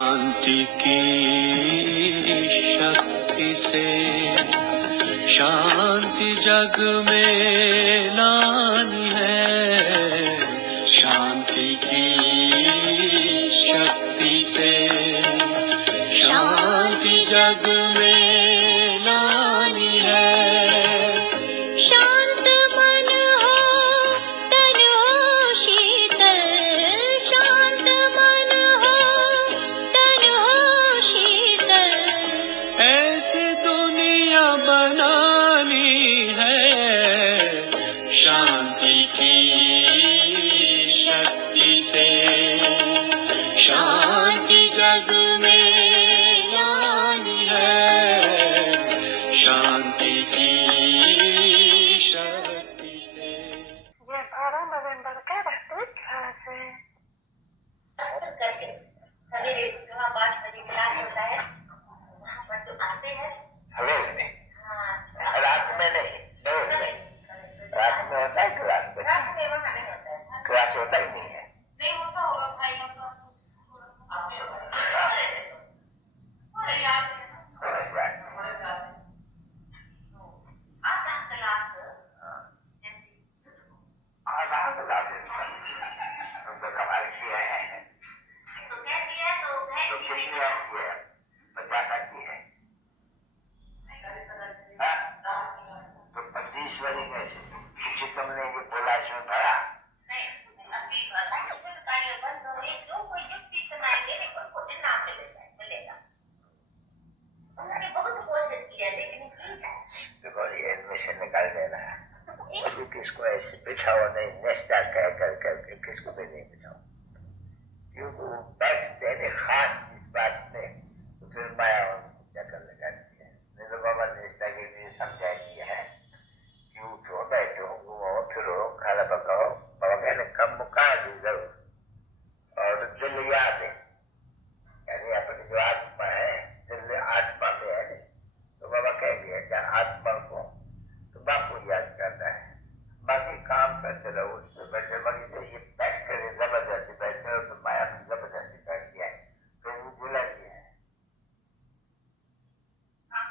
शांति की शक्ति से शांति जग में लानी है। शांति की शक्ति से शांति जग में लानी है। शांत मन हो तन हो शीतल, शांत मन हो तन हो शीतल। ऐसी दुनिया बनानी है। शांति की शक्ति से शांति जग में लानी है। शांति की शक्ति से। ये 12 नवंबर का राष्ट्रीय क्लास है। सवेरे 5:15 बजे क्लास होता है, वहाँ पर तो आते हैं हवेली में। हाँ, रात में नहीं, सवेरे में। रात में होता है क्लास में, रात में वहाँ नहीं होता है। क्लास होता ही नहीं है। नहीं होता होगा भाई, हम तो अरे यार आता क्लास आधा क्लास हम तो कमाल किया है। तो क्या किया तो तो कितनी आपकी है? 50 की है। हाँ? तो 25 वाली कैसे? किसी तुमने ये बोला इसमें भरा? नहीं, अभी कार्य बंद हो गए, जो कोई युक्ति सुनाएंगे लेकिन कुछ नाम मिलेगा। उन्होंने बहुत कोशिश की है लेकिन देखो ये इनमें से निकाल देना है। अभी किसको ऐसे बिठाओ नहीं, नेस्टा कह करके किसको भी नहीं बिठाओ, क्योंकि वो बैठते हैं खास इस बात में, तो फिर माया उनको चक्कर लगाती है। नहीं तो बाबा नेस्टा के लिए समझा दिया है कि उठो बैठो घूमो फिरो खाना पकाओ। बाबा कहने कम मुका दी जरूर और दिल याद है, यानी अपनी जो आत्मा है दिल आत्मा में है। तो बाबा कह दिया कि आत्मा को तो बापू याद करना है, बाकी काम करते रहो उसमें बैठे। बाकी तो ये बैठ कर जबरदस्ती बैठते हो तो माया भी जबरदस्ती कर दिया है, फिर वो बुला दिया है।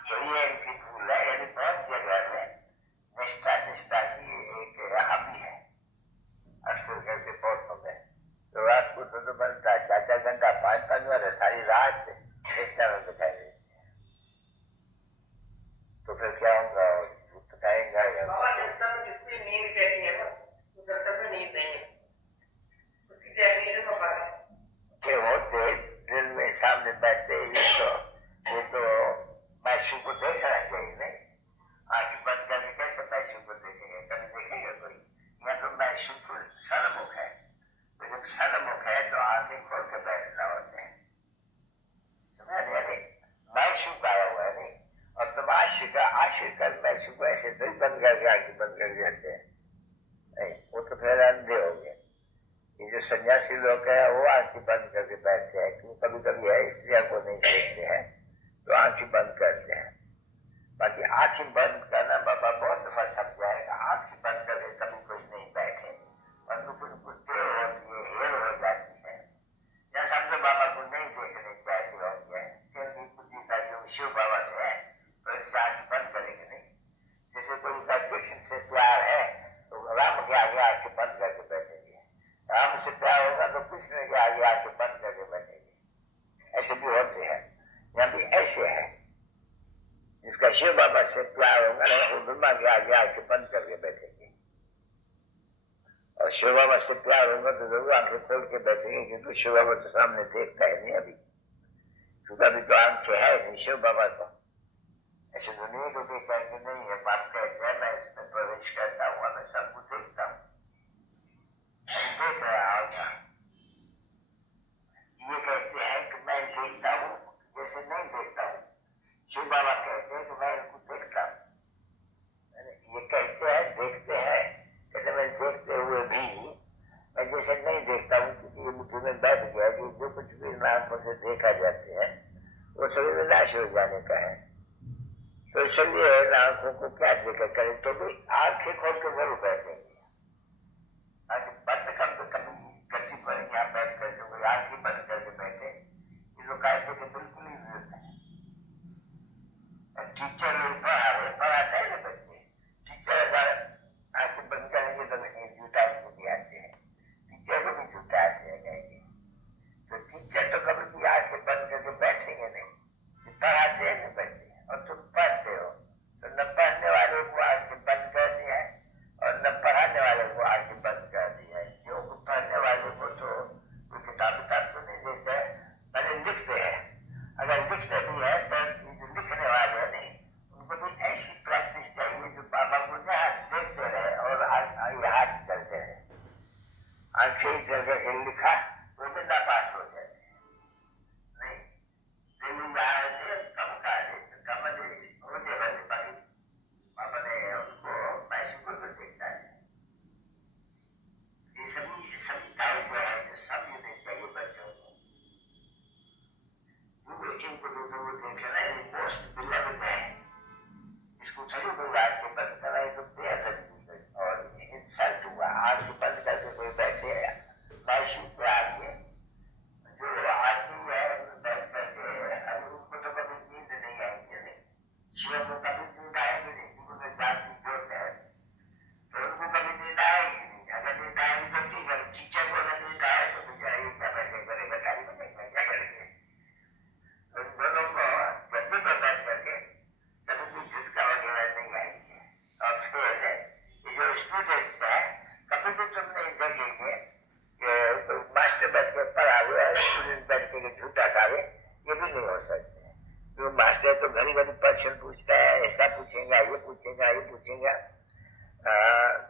तो ये इनकी भूल है। यानी बहुत जगह में निष्ठा निष्ठा की एक हावी है। अक्सर करके पौधों में तो रात को तो बनता 4-4 घंटा 5-5 वाले सारी रात निष्ठा में बिठाई रहती है। तो फिर क्या होगा, सिखाएंगा या बाबा निष्ठा में जिसकी नींद कहती है ना, वो दरअसल में नींद नहीं है, उसकी डेफिनेशन में फर्क है। के होते दिल में सामने बैठते ये तो मैशू को देखना चाहिए। नहीं आंख बंद करके कैसे मैशू को देखेंगे, कभी देखेंगे कोई? या तो मैशू को सन्मुख है, तो जब सन्मुख है तो आंखें खोल के बैठना होते हैं। समझ यानी मैशू पाया हुआ है नहीं, और तुम आशिक कर मैशू को ऐसे तो बंद करके आंखें बंद करके रहते हैं। नहीं वो तो फिर अंधे हो गए। ये जो सन्यासी लोग हैं वो आंखें बंद करके बैठते हैं, क्योंकि कभी कभी है स्त्रियों को नहीं देखते हैं तो आंखें बंद करते हैं। बाकी आंखें बंद करना बाबा बहुत दफा समझाएगा। आंखें बंद करके कभी कोई नहीं बैठे, परंतु कुछ देर होती है, हेल हो जाती है, या समझो बाबा को नहीं देखने चाहते होंगे, क्योंकि बुद्धि का जो शिव बाबा से है तो इससे आंखें बंद करेंगे नहीं। जैसे कोई का कृष्ण से प्यार है तो राम के आगे आंखें बंद करके बैठेंगे, राम से प्यार होगा तो कृष्ण के आगे आंखें बंद करके बैठेंगे। ऐसे भी होते हैं, यहाँ भी ऐसे है। जिसका शिव बाबा से प्यार होगा ना वो ब्रह्मा के आगे आंखें बंद करके बैठेंगे, और शिव बाबा से प्यार होगा तो जरूर आंखें खोल के बैठेंगे, क्योंकि शिव बाबा तो सामने देखता है नहीं अभी, क्योंकि अभी तो आंखें है नहीं शिव बाबा को। ऐसे दुनिया को देखेंगे नहीं है, बात कहते हैं मैं इसमें प्रवेश करता हूँ, मैं सबको देखता हूँ, देख रहा होगा। ये कहते हैं कि मैं देखता हूँ, जैसे नहीं देखता हूँ। शिव बाबा कहते हैं कि मैं इनको देखता हूँ। ये कहते हैं देखते हैं, कहते मैं देखते हुए भी मैं जैसे नहीं देखता हूँ, क्योंकि ये मुझे में बैठ गया कि जो कुछ भी इन आंखों से देखा जाते हैं वो सभी विनाश हो जाने का है। तो इसलिए इन आंखों को क्या देखा करें, तो भी आंखें खोल के जरूर बैठेंगे। आंखें बंद कर कभी गति पर यहाँ बैठ करके कोई आंखें बंद करके बैठे, ये लोग जिनको तो वो देख रहा है पोस्ट बिल्ला बताए इसको चलो कोई आज के बंद कराए तो बेहतर और इंसल्ट हुआ आज के बंद करके कोई बैठे मायशू पे आगे जो आदमी है बैठ करके अब उनको तो कभी नींद नहीं आएगी नहीं शिव को कभी नींद आएगी नहीं उन्होंने जाति जोड़ है तो उनको कभी नींद आएगी नहीं अगर नींद आएगी तो ठीक है टीचर को अगर नींद आए तो बेचारे क्या पैसे करेगा गाड़ी में नहीं क्या करेंगे उन दोनों को गद्दे पर बैठ करके कभी भी झटका वगैरह नहीं आएंगे और फिर ये जो स्टूडेंट्स है कभी भी तुम नहीं देखेंगे कि मास्टर बैठ के पढ़ा हुआ स्टूडेंट बैठ के झूठा खावे ये भी नहीं हो सकते तो मास्टर तो घड़ी घड़ी प्रश्न पूछता है ऐसा पूछेगा ये पूछेगा ये पूछेगा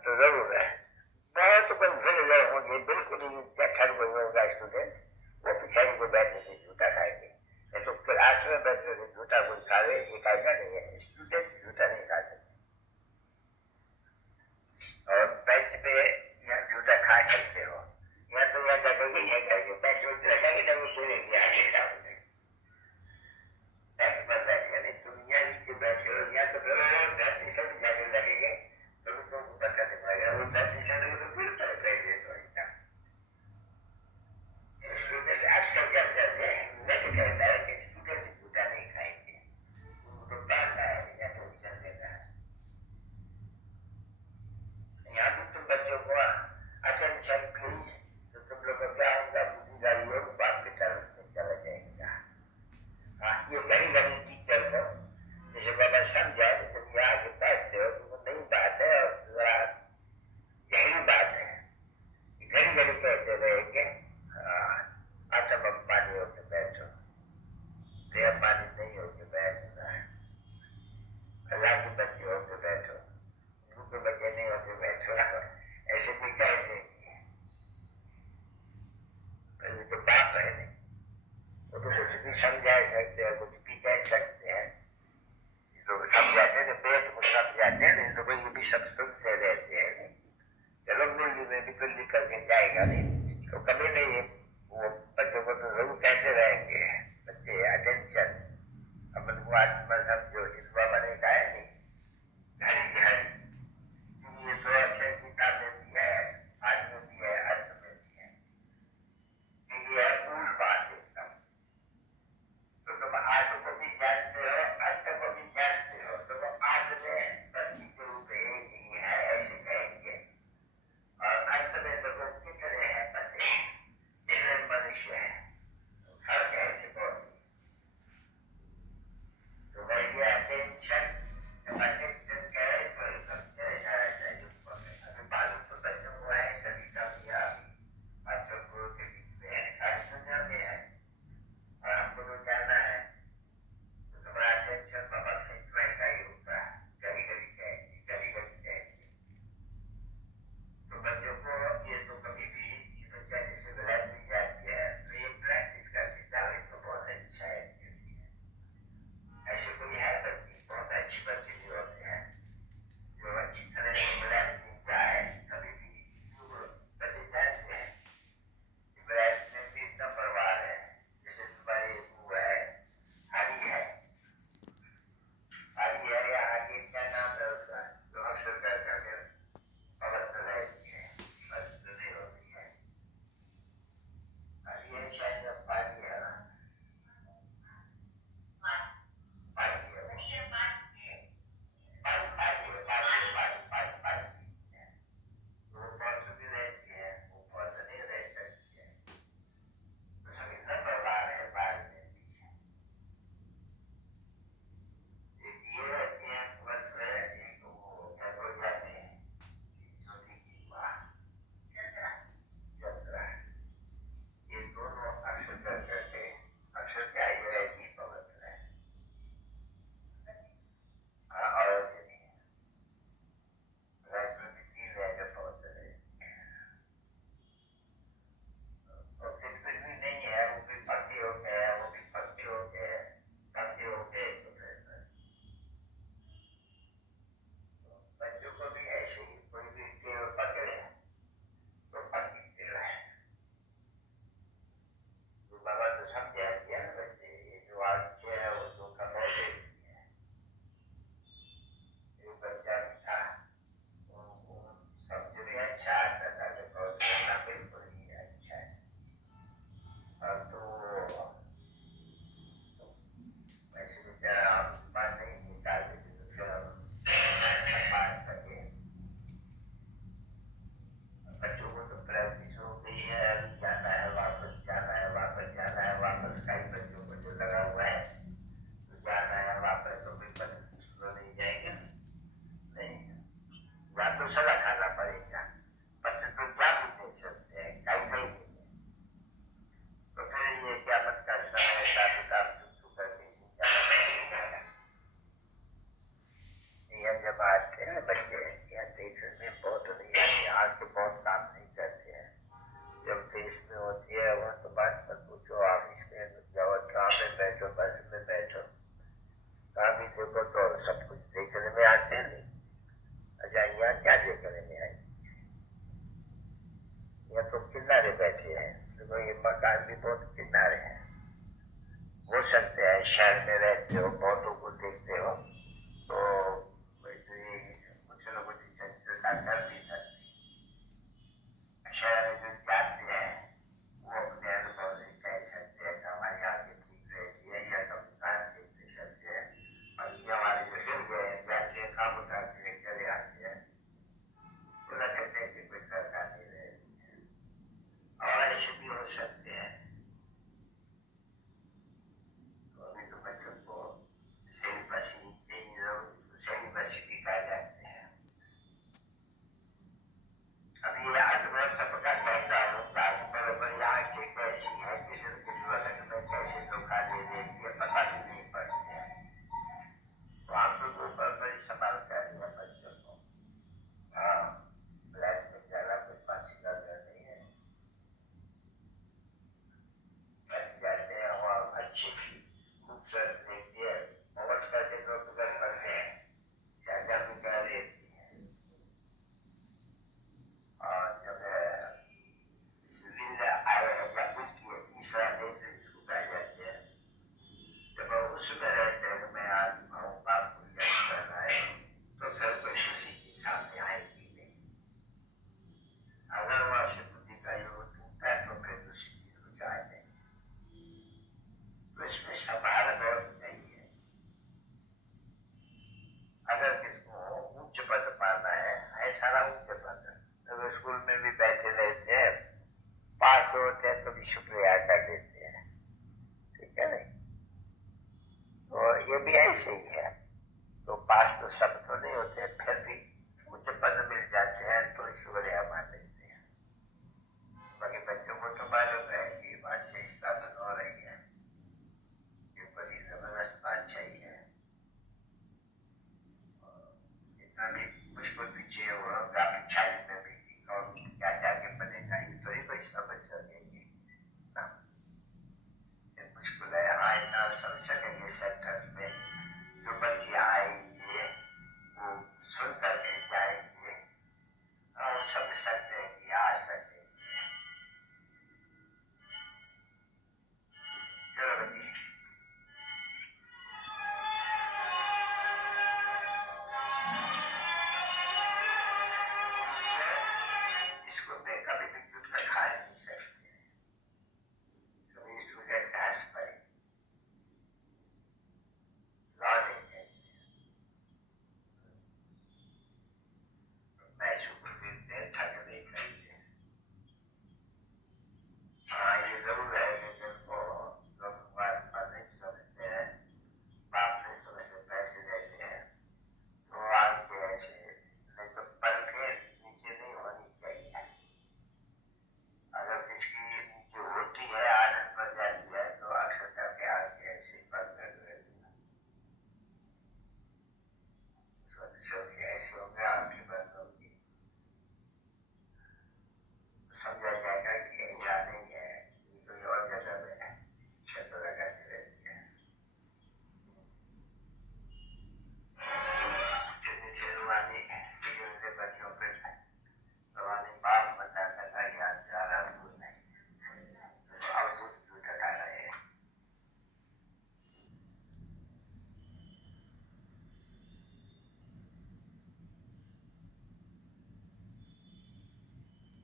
तो जरूर है बहुत कोई भूल गए होंगे बिल्कुल ही जठर कोई होगा स्टूडेंट वो पिछाड़ी को बैठने से झूठा खाएंगे नहीं तो क्लास में बैठ कर झूठा कोई खावे ये कायदा नहीं है स्टूडेंट झूठा नहीं खा सकते और बेंच पे यहाँ झूठा खा सकते हो या तो यहाँ कहेंगे यहाँ कहेंगे बेंच पे रखेंगे ना वो बोलेंगे आगे जाओगे बेंच पर बैठे नहीं तुम यहाँ नीचे बैठे हो यहाँ तो धरती से भी जाने लगेंगे तो तुमको पता नहीं पड़ेगा वो धरती से लगे तो फिर कैसे तो स्टूडेंट अक्सर क्या करते हैं नहीं कहता है कि स्टूडेंट झूठा नहीं खाएंगे उनको डालना है या तो चलने का यहाँ भी तुम बच्चों को अटेंशन प्लीज तो तुम लोग को क्या होगा बुद्धि गाड़ियों बाप की तरफ से चला जाएगा हाँ ये घड़ी घड़ी टीचर को जैसे बाबा समझा तो तुम यहाँ आके बैठते हो तुमको नई बात है और थोड़ा गहरी बात है घड़ी घड़ी कहते रहेंगे आत्म अभिमानी होकर बैठो बेअभिमानी नहीं होकर बैठना है अल्लाह के बच्चे होकर बैठो गुरु के बच्चे नहीं होकर बैठो ऐसे भी कहते हैं तो बाप है नहीं वो तो कुछ भी समझा सकते हैं कुछ भी कह सकते हैं तो समझाते हैं पेट को समझाते हैं नहीं तो भाई ये भी सब सुनते रहते हैं चलो मूल्य में भी तो लिख करके जाएगा नहीं तो कभी नहीं वो बच्चों को तो जरूर कहते रहेंगे बच्चे अटेंशन अपन को आत्मा समझो जिस बाबा ने कहा नहीं घड़ी घड़ी ये तो अच्छे किताब में भी है आज में भी है अर्थ में भी है ये है मूल बात एकदम तो तुम हिसाब किताब चुप करके यहाँ जब आते हैं बच्चे यहाँ देश में बहुत नहीं आते, यहाँ के बहुत काम नहीं करते हैं। जब देश में होती है वह तो बात मत पूछो, ऑफिस में जाओ, ट्राम में बैठो, बस में बैठो, कहाँ भी देखो तो सब कुछ देखने में आते हैं। नहीं अच्छा, यहाँ क्या देखने में आए? यहाँ तो किनारे बैठे हैं, देखो ये मकान भी बहुत किनारे हैं। हो सकते हैं शहर में रहते हो, बहुतों को देखते हो तो कुछ न कुछ चंचलता कर भी सकते। शहर में जो जाते हैं वो अपने अनुभव से कह सकते हैं हमारे यहाँ की ठीक रहती है या तो दुकान देखते सकते हैं, बाकी हमारे जो हिल गए जाते हैं काम उठाते हैं चले आते हैं, तो लगते हैं कि कोई दरकार नहीं रहती है। और ऐसे भी हो सकते हैं। तो अभी तो बच्चों को सही बसी दिखाए जाते हैं। अब ये 8 वर्ष सबका कहता होता है बराबर यहाँ की कैसी है, किस वक्त में कैसे धोखा दे देती है पता भी नहीं पड़ती है। तो आप लोग ऊपर बड़ी संभाल कर दिया बच्चों को। हाँ, ब्लैक में ज्यादा कुछ फांसी का डर नहीं है, जाते हैं वहाँ अच्छी खूबसूरत देखती है, मोहब्बत करते तो बस करते हैं, ज्यादा भी कर लेती है। और जब सिविल आए या उनकी तीसरा नेत्र इसको कह जाते हैं, जब उसमें रहते हैं तो मैं आज कहूँगा आपको क्या करना है तो फिर कोई किसी के सामने आएगी नहीं। अगर वहाँ से बुद्धि का योग टूटा है तो फिर दूसरी चीज को जाए नहीं। तो इसमें संभाल बहुत चाहिए। अगर किसको उच्च पद पाना है, ऐसा ना उच्च पद, तो स्कूल में भी बैठे रहते हैं, पास होते हैं तो भी शुक्रिया कर देते हैं, ठीक है नहीं? तो ये भी ऐसे ही है। तो पास तो सब तो नहीं होते, फिर भी